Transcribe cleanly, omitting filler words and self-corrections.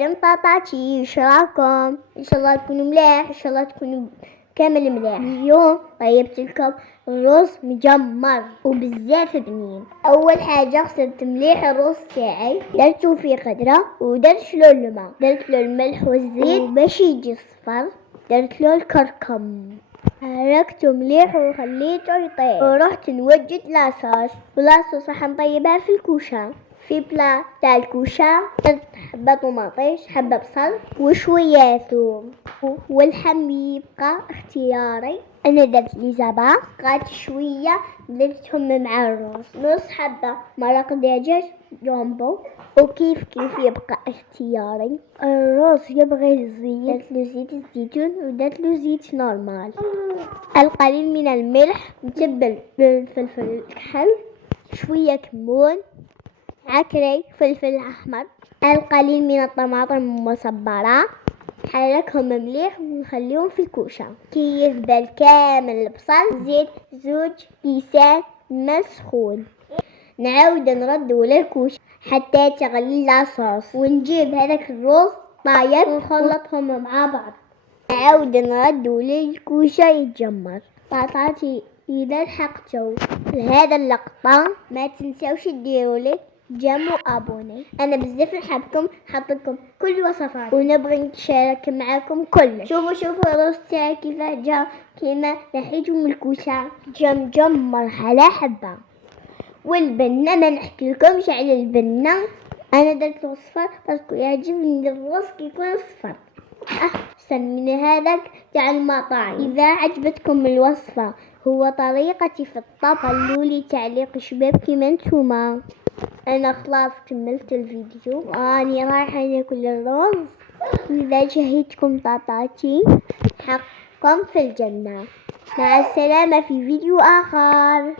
سلام طاطاتي، ايش راكم؟ ان شاء الله تكونوا مليح، ان شاء الله تكونوا كامل مليح. اليوم طيبت لكم رز مجمر وبزاف بنين. اول حاجه غسلت مليح الرز تاعي، درتو في قدره ودرت له الماء، درت له الملح والزيت باش يجي صفر، درت له الكركم، حركته مليح وخليته يطيب، ورحت نوجد لاصوص راح نطيبها في الكوشه. في بلا تاع الكوشه درت حبه طماطيش، حبه بصل وشويه ثوم، واللحم يبقى اختياري. انا درت لي زبا قات شويه درتهم مع الرز، نص حبه مرق دجاج جامبو، وكيف يبقى اختياري. الرز يبغي الزيت، درت له زيت الزيتون ودرت له زيت نورمال، القليل من الملح، متبل بالفلفل الكحل، شويه كمون، عكري، فلفل احمر، القليل من الطماطم المصبره، حركهم مليح ونخليهم في الكوشه. كي يذبل كامل البصل زيت زوج كيسان مسخون، نعاود نردو للكوشه حتى تغلي لاصوص، ونجيب هذاك الرز طايب ونخلطهم مع بعض، نعاود نردو للكوشه يتجمر. طاطاتي اذا لحقتوا لهذا اللقطه ما تنساوش ديروا لي جيم وابوني. انا بزاف نحبكم، حطلكم كل وصفات ونبغي نتشارك معاكم كل. شوفوا الرز تاعي كيفاه جا كيما لحيتو من الكوشه، جا مجمر على حبه. والبنه ما نحكي لكمش على البنه، انا درت له صفر باسكو يعجبني الرز كيكون صفر احسن من هذاك تاع المطاعم. اذا عجبتكم الوصفه هو طريقتي في الطبخ خلولي تعليق شباب كيما نتوما. انا خلاص كملت الفيديو واني رايحه ناكل الرز. اذا شهيتكم طاطاتي حقكم في الجنه. مع السلامه في فيديو اخر.